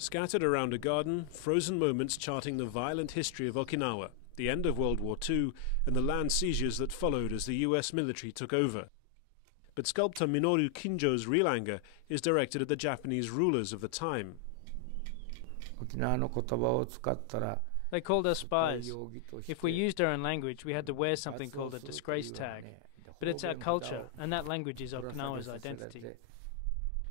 Scattered around a garden, frozen moments charting the violent history of Okinawa, the end of World War II, and the land seizures that followed as the US military took over. But sculptor Minoru Kinjo's real anger is directed at the Japanese rulers of the time. They called us spies. If we used our own language, we had to wear something called a disgrace tag. But it's our culture, and that language is Okinawa's identity.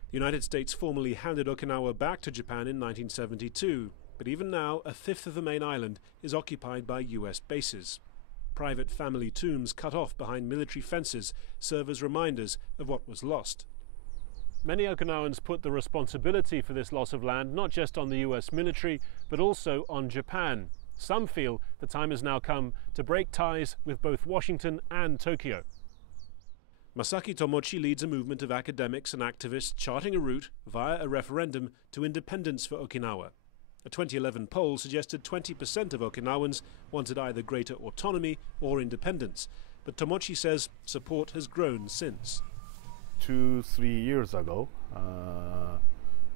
The United States formally handed Okinawa back to Japan in 1972, but even now a fifth of the main island is occupied by US bases. Private family tombs cut off behind military fences serve as reminders of what was lost. Many Okinawans put the responsibility for this loss of land not just on the US military, but also on Japan. Some feel the time has now come to break ties with both Washington and Tokyo. Masaki Tomochi leads a movement of academics and activists charting a route, via a referendum, to independence for Okinawa. A 2011 poll suggested 20% of Okinawans wanted either greater autonomy or independence, but Tomochi says support has grown since. 2-3 years ago,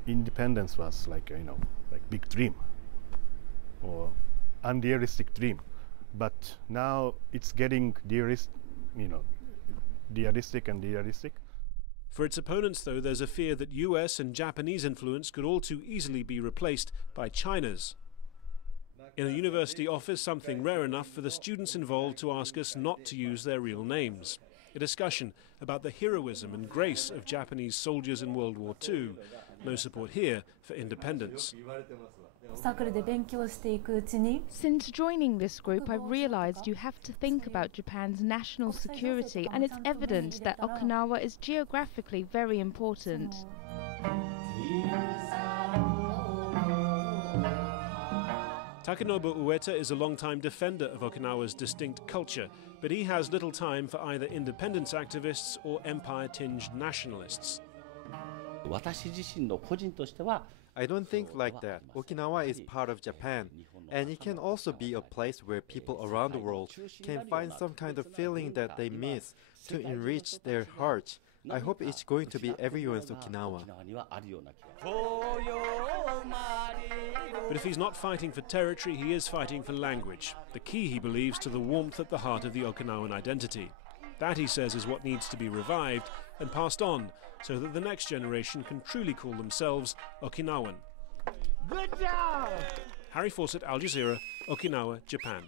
independence was like big dream or unrealistic dream, but now it's getting realistic and realistic. For its opponents, though, there's a fear that US and Japanese influence could all too easily be replaced by China's. In a university office, something rare enough for the students involved to ask us not to use their real names. A discussion about the heroism and grace of Japanese soldiers in World War II. No support here for independence. Since joining this group, I've realized you have to think about Japan's national security, and it's evident that Okinawa is geographically very important. Takenobu Ueta is a long-time defender of Okinawa's distinct culture, but he has little time for either independence activists or empire-tinged nationalists. I don't think like that. Okinawa is part of Japan, and it can also be a place where people around the world can find some kind of feeling that they miss to enrich their hearts. I hope it's going to be everyone's Okinawa. But if he's not fighting for territory, he is fighting for language, the key, he believes, to the warmth at the heart of the Okinawan identity. That, he says, is what needs to be revived and passed on so that the next generation can truly call themselves Okinawan. Good job! Harry Fawcett, Al Jazeera, Okinawa, Japan.